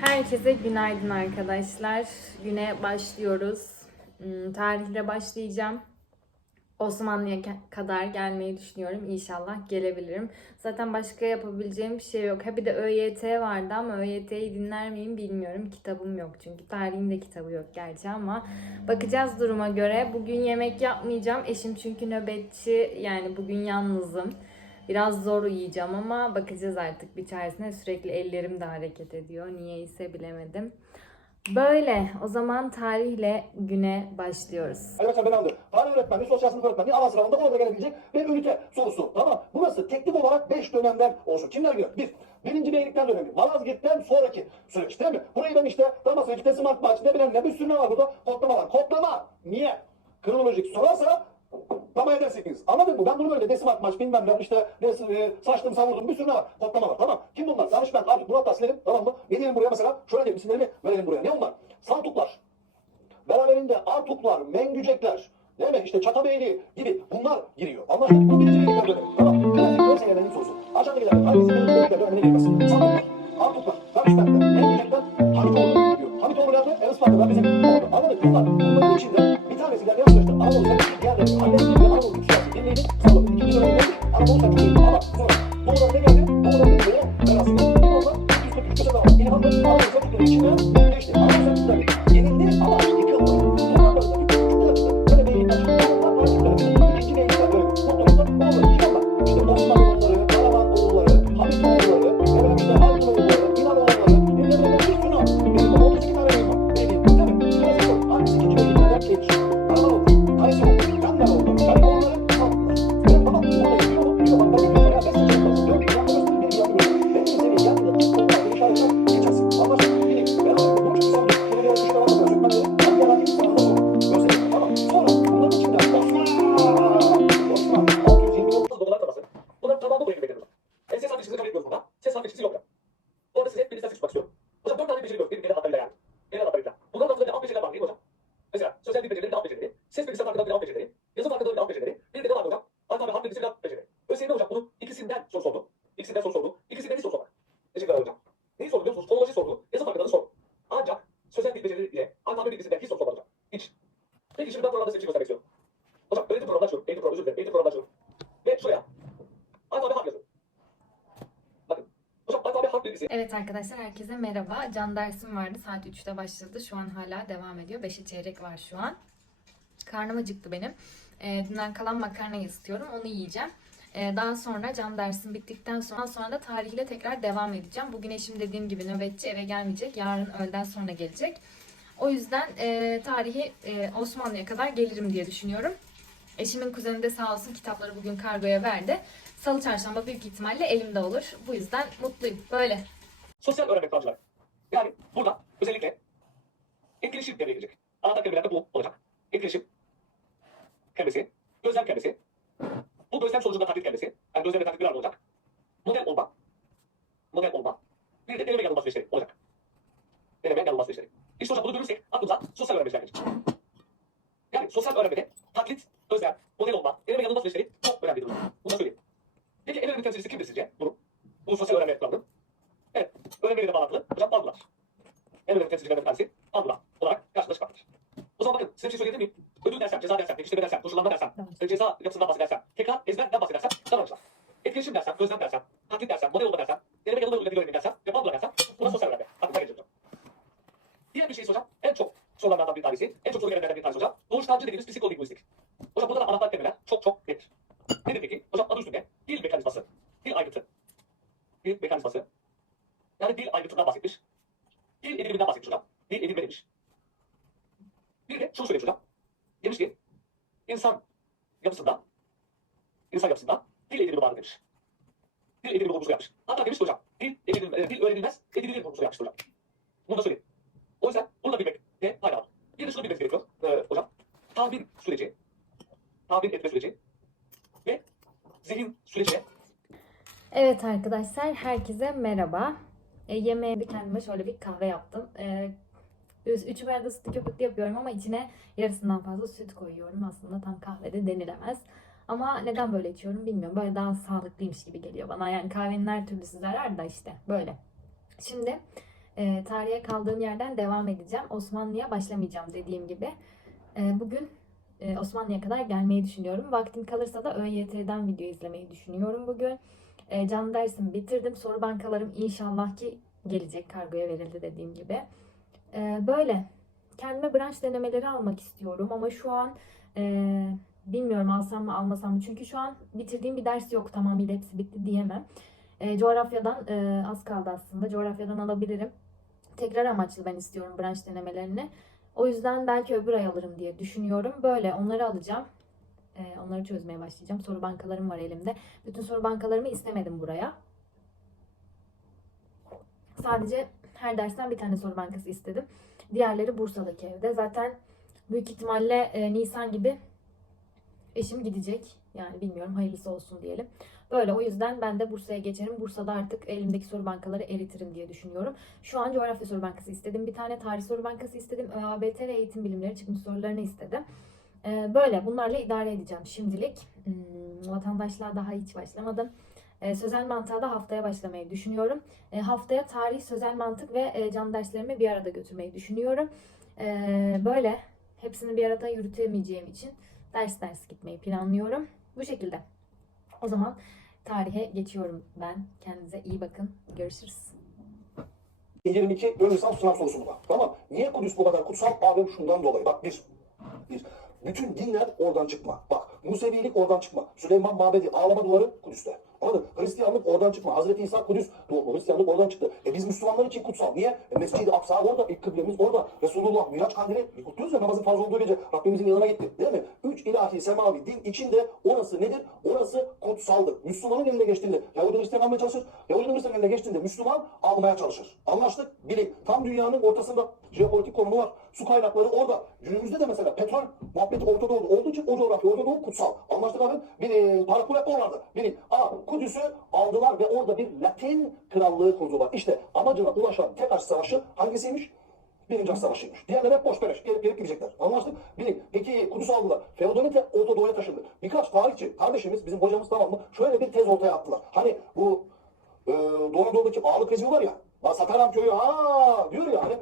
Herkese günaydın arkadaşlar. Güne başlıyoruz. Hmm, Tarihle başlayacağım. Osmanlı'ya kadar gelmeyi düşünüyorum. İnşallah gelebilirim. Zaten başka yapabileceğim bir şey yok. Ha bir de ÖYT vardı ama ÖYT'yi dinler miyim bilmiyorum. Kitabım yok çünkü. Tarihin de kitabı yok gerçi ama bakacağız duruma göre. Bugün yemek yapmayacağım. Eşim çünkü nöbetçi. Yani bugün yalnızım. Biraz zor uyuyacağım ama bakacağız artık bir çaresine. Sürekli ellerim de hareket ediyor. Niye ise bilemedim. Böyle. O zaman tarihle güne başlıyoruz. Arkadaşlar ben anladım. Tarih öğretmenliği, sosyal sınıf öğretmenliği alan sınavında orada gelebilecek bir ünite sorusu. Tamam. Burası teknik olarak 5 dönemden oluşur. Kimler giriyor? Bir. Birinci beylikler dönemi. Malazgirt'ten sonraki süreç değil mi? Burayı ben işte Damasya, Teslim Akbaş, ne bileyim ne bir sürü ne var burada? Kodlama var. Kodlama. Niye? Kronolojik sorarsa Tamam edersiniz. Anladın mı? Ben bunu böyle desim atmaç bilmem ne işte desim, e, saçtım savurdum bir sürü ne var. Kodlama var. Tamam. Kim bunlar? Danışment, Arif, Murat Taslerim. Tamam mı? Gelelim buraya mesela. Şöyle diyeyim isimlerini verelim buraya. Ne onlar? Saltuklar. Beraberinde Artuklar, Mengücekler, değil mi? İşte Çatabeyli gibi bunlar giriyor. Anlaştık mı? Bu birinci beylikler dönemi. Tamam. Klasik böyle şeylerden sorusu. Aşağıdakiler hangisi birinci dönemine girmez? Saltuklar, Artuklar, Danışmentler, sordu. Yazı farkındalığı sordu. Ancak sözel dil becerileri ile alfabe bilgisinden hiç soru hocam. Hiç. Peki şimdi ben programda size bir göstermek istiyorum. Hocam öğretim programını açıyorum. Eğitim programı özür dilerim. Eğitim programını açıyorum. Ve şuraya. Alfabe harf yazıyorum. Evet arkadaşlar herkese merhaba. Can dersim vardı. Saat 3'te başladı. Şu an hala devam ediyor. 5'e çeyrek var şu an. Karnım acıktı benim. E, dünden kalan makarna istiyorum. Onu yiyeceğim. E, daha sonra can dersim bittikten sonra, sonra da tarihle tekrar devam edeceğim. Bugün eşim dediğim gibi nöbetçi eve gelmeyecek. Yarın öğleden sonra gelecek. O yüzden e, tarihi e, Osmanlı'ya kadar gelirim diye düşünüyorum. Eşimin kuzeni de sağ olsun kitapları bugün kargoya verdi. Salı çarşamba büyük ihtimalle elimde olur. Bu yüzden mutluyum. Böyle. Sosyal öğrenme kuralcılar. Yani burada özellikle etkileşim devreye girecek. Anahtar kelimeler de bu olacak. Etkileşim kelimesi, gözlem kelimesi, bu gözlem sonucunda taklit kelimesi, yani gözlem ve taklit bir arada olacak. Model olma, model olma. Bir de deneme yanılma süreçleri olacak. Deneme yanılma süreçleri. İşte hocam bunu görürsek aklımıza sosyal öğrenmeciler gelecek. Yani sosyal öğrenmede taklit, gözlem, model olma, deneme yanılma süreçleri çok önemli durumda. Bunu da söyleyeyim. Peki en önemli temsilcisi kimdir sizce? Bunu. Bu sosyal öğrenme kuramının. Evet. Öğrenmeyle bağlantılı. Hocam algılar. En önemli temsilcilerden bir tanesi algılar olarak karşımıza çıkartır. O zaman bakın size bir şey söyleyebilir miyim? Dersem, ceza dersem, pekiştirme dersem, koşullanma dersem, e, ceza yapısından bahsedersem, tekrar ezberden bahsedersem davranışlar. Etkileşim dersem, gözlem dersem, taklit dersem, model olma dersem, deneme yanılma dil öğrenimi dersem ve algılar dersem buna sosyal öğrenme. Aklına gelecek hocam. Diğer bir şey hocam, en çok sorulardan bir tanesi, en çok soru gelenlerden bir tanesi hocam, doğuştancı dediğimiz psikolingüistik. Hocam burada da anahtar kelimeler çok çok nedir. Nedir peki? Hocam adı üstünde dil mekanizması, dil aygıtı, dil mekanizması, yani dil aygıtından bahsetmiş. Dil ediliminden bahsetmiş hocam. Dil edilme demiş. Bir de şunu söylemiş hocam. Demiş ki insan yapısında insan yapısında dil edilimi vardır demiş. Dil edilimi vurgusu yapmış. Hatta demiş ki hocam dil, edilim, e, dil öğrenilmez edilir vurgusu yapmış hocam. Bunu da söyleyeyim. O yüzden bunu da bilmekte fayda var. Bir de şunu bilmeniz gerekiyor e, hocam. Tahmin süreci, tahmin etme süreci ve zihin süreci Evet arkadaşlar herkese merhaba. E, yemeğe bir kendime şöyle bir kahve yaptım. E, üç üç bardak sütlü köpüklü yapıyorum ama içine yarısından fazla süt koyuyorum. Aslında tam kahvede denilemez. Ama neden böyle içiyorum bilmiyorum. Böyle daha sağlıklıymış gibi geliyor bana. Yani kahvenin her türlüsü zarar da işte böyle. Şimdi e, tarihe kaldığım yerden devam edeceğim. Osmanlı'ya başlamayacağım dediğim gibi. E, bugün e, Osmanlı'ya kadar gelmeyi düşünüyorum. Vaktim kalırsa da ÖYT'den video izlemeyi düşünüyorum bugün. E, canlı dersimi bitirdim. Soru bankalarım inşallah ki gelecek. Kargoya verildi dediğim gibi. E, böyle. Kendime branş denemeleri almak istiyorum ama şu an e, bilmiyorum alsam mı almasam mı. Çünkü şu an bitirdiğim bir ders yok. Tamamıyla hepsi bitti diyemem. E, coğrafyadan e, az kaldı aslında. Coğrafyadan alabilirim. Tekrar amaçlı ben istiyorum branş denemelerini. O yüzden belki öbür ay alırım diye düşünüyorum. Böyle onları alacağım. E, onları çözmeye başlayacağım. Soru bankalarım var elimde. Bütün soru bankalarımı istemedim buraya. Sadece her dersten bir tane soru bankası istedim. Diğerleri Bursa'daki evde. Zaten büyük ihtimalle e, Nisan gibi eşim gidecek. Yani bilmiyorum hayırlısı olsun diyelim. Böyle o yüzden ben de Bursa'ya geçerim. Bursa'da artık elimdeki soru bankaları eritirim diye düşünüyorum. Şu an coğrafya soru bankası istedim. Bir tane tarih soru bankası istedim. ÖABT ve eğitim bilimleri çıkmış sorularını istedim. Ee, böyle bunlarla idare edeceğim şimdilik. Hmm, vatandaşlığa daha hiç başlamadım. Ee, sözel mantığa da haftaya başlamayı düşünüyorum. Ee, haftaya tarih, sözel mantık ve e, can derslerimi bir arada götürmeyi düşünüyorum. Böyle hepsini bir arada yürütemeyeceğim için ders ders gitmeyi planlıyorum. Bu şekilde. O zaman tarihe geçiyorum ben. Kendinize iyi bakın. Görüşürüz. 22 ön lisans sınav sorusu bu. Tamam. Niye Kudüs bu kadar kutsal? Abi şundan dolayı. Bak bir. Bir. Bütün dinler oradan çıkma. Bak Musevilik oradan çıkma. Süleyman Mabedi ağlama duvarı Kudüs'te. Anladın? Hristiyanlık oradan çıkma. Hazreti İsa Kudüs doğumlu. Hristiyanlık oradan çıktı. E biz Müslümanlar için kutsal. Niye? E Mescid-i Aksa orada. İlk kıblemiz orada. Resulullah Miraç kandili. E kutluyoruz ya namazın farz olduğu gece. Rabbimizin yanına gitti. Değil mi? Üç ilahi semavi din içinde orası nedir? Orası kutsaldır. Müslümanın eline geçtiğinde Yahudi Hristiyan almaya çalışır. Yahudi Hristiyan eline geçtiğinde Müslüman almaya çalışır. Anlaştık? Bilin. Tam dünyanın ortasında jeopolitik konumu var. Su kaynakları orada. Günümüzde de mesela petrol muhabbeti Orta Doğu'da olduğu için o coğrafya Orta Doğu kutsal. Anlaştık abi? Bilin. Parakulet oralarda. Bilin. Aa Kudüs'ü aldılar ve orada bir Latin krallığı kurdular. İşte amacına ulaşan tek savaşı hangisiymiş? Birinci Haç Savaşı'ymış. Diğerleri hep boş beleş. Gelip gelip gidecekler. Anlaştık? Bilin. Peki Kudüs'ü aldılar. Feodalite Orta Doğu'ya taşındı. Birkaç tarihçi kardeşimiz, bizim hocamız tamam mı? Şöyle bir tez ortaya attılar. Hani bu e, Doğu Anadolu'daki ağalık yazıyorlar ya. Lan Sataram köyü aa diyor ya hani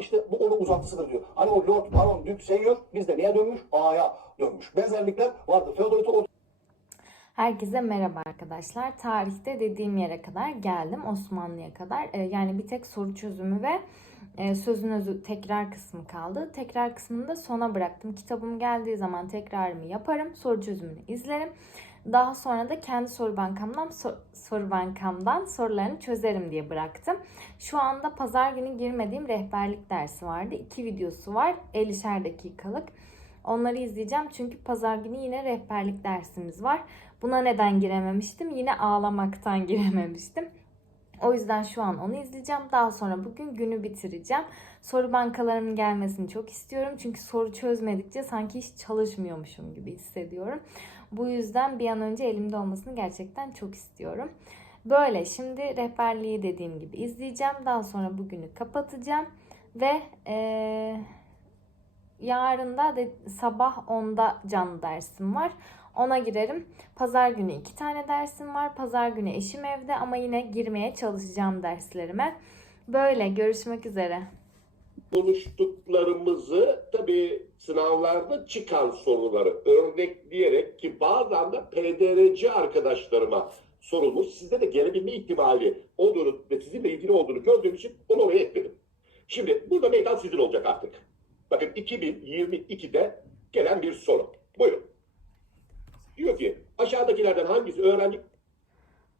işte bu onun uzantısıdır diyor. Hani o Lord Baron Dük Seyyör bizde niye dönmüş? A'ya dönmüş. Benzerlikler vardı. Feodalite Orta Herkese merhaba arkadaşlar. Tarihte dediğim yere kadar geldim. Osmanlı'ya kadar. Ee, yani bir tek soru çözümü ve e, sözün özü tekrar kısmı kaldı. Tekrar kısmını da sona bıraktım. Kitabım geldiği zaman tekrarımı yaparım. Soru çözümünü izlerim. Daha sonra da kendi soru bankamdan so- soru bankamdan sorularını çözerim diye bıraktım. Şu anda pazar günü girmediğim rehberlik dersi vardı. İki videosu var. 50'şer dakikalık. Onları izleyeceğim çünkü pazar günü yine rehberlik dersimiz var. Buna neden girememiştim? Yine ağlamaktan girememiştim. O yüzden şu an onu izleyeceğim. Daha sonra bugün günü bitireceğim. Soru bankalarımın gelmesini çok istiyorum. Çünkü soru çözmedikçe sanki hiç çalışmıyormuşum gibi hissediyorum. Bu yüzden bir an önce elimde olmasını gerçekten çok istiyorum. Böyle şimdi rehberliği dediğim gibi izleyeceğim. Daha sonra bugünü kapatacağım. Ve eee yarın da de, sabah 10'da canlı dersim var. Ona girerim. Pazar günü iki tane dersim var. Pazar günü eşim evde ama yine girmeye çalışacağım derslerime. Böyle görüşmek üzere. konuştuklarımızı tabii sınavlarda çıkan soruları örnekleyerek ki bazen de PDRC arkadaşlarıma sorulmuş. Sizde de gelebilme ihtimali olduğunu ve sizinle ilgili olduğunu gördüğüm için onu oraya ekledim. Şimdi burada meydan sizin olacak artık. Bakın 2022'de gelen bir soru. Buyurun. Aşağıdakilerden hangisi öğrenci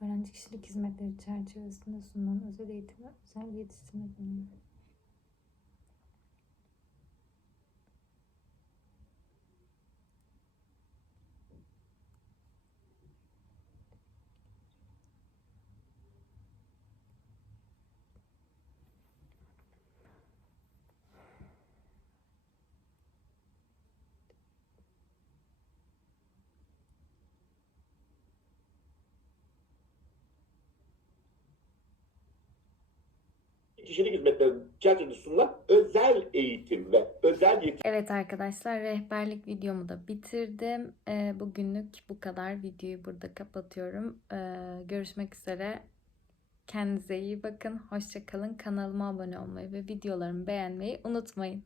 Öğrenci kişilik hizmetleri çerçevesinde sunulan özel eğitim ve özel yetiştirme bölümü. Kişilik hizmetleri çerçevesinde sunulan özel eğitim ve özel yetiştirme Evet arkadaşlar rehberlik videomu da bitirdim. Ee, bugünlük bu kadar. Videoyu burada kapatıyorum. Ee, görüşmek üzere. Kendinize iyi bakın. Hoşçakalın. Kanalıma abone olmayı ve videolarımı beğenmeyi unutmayın.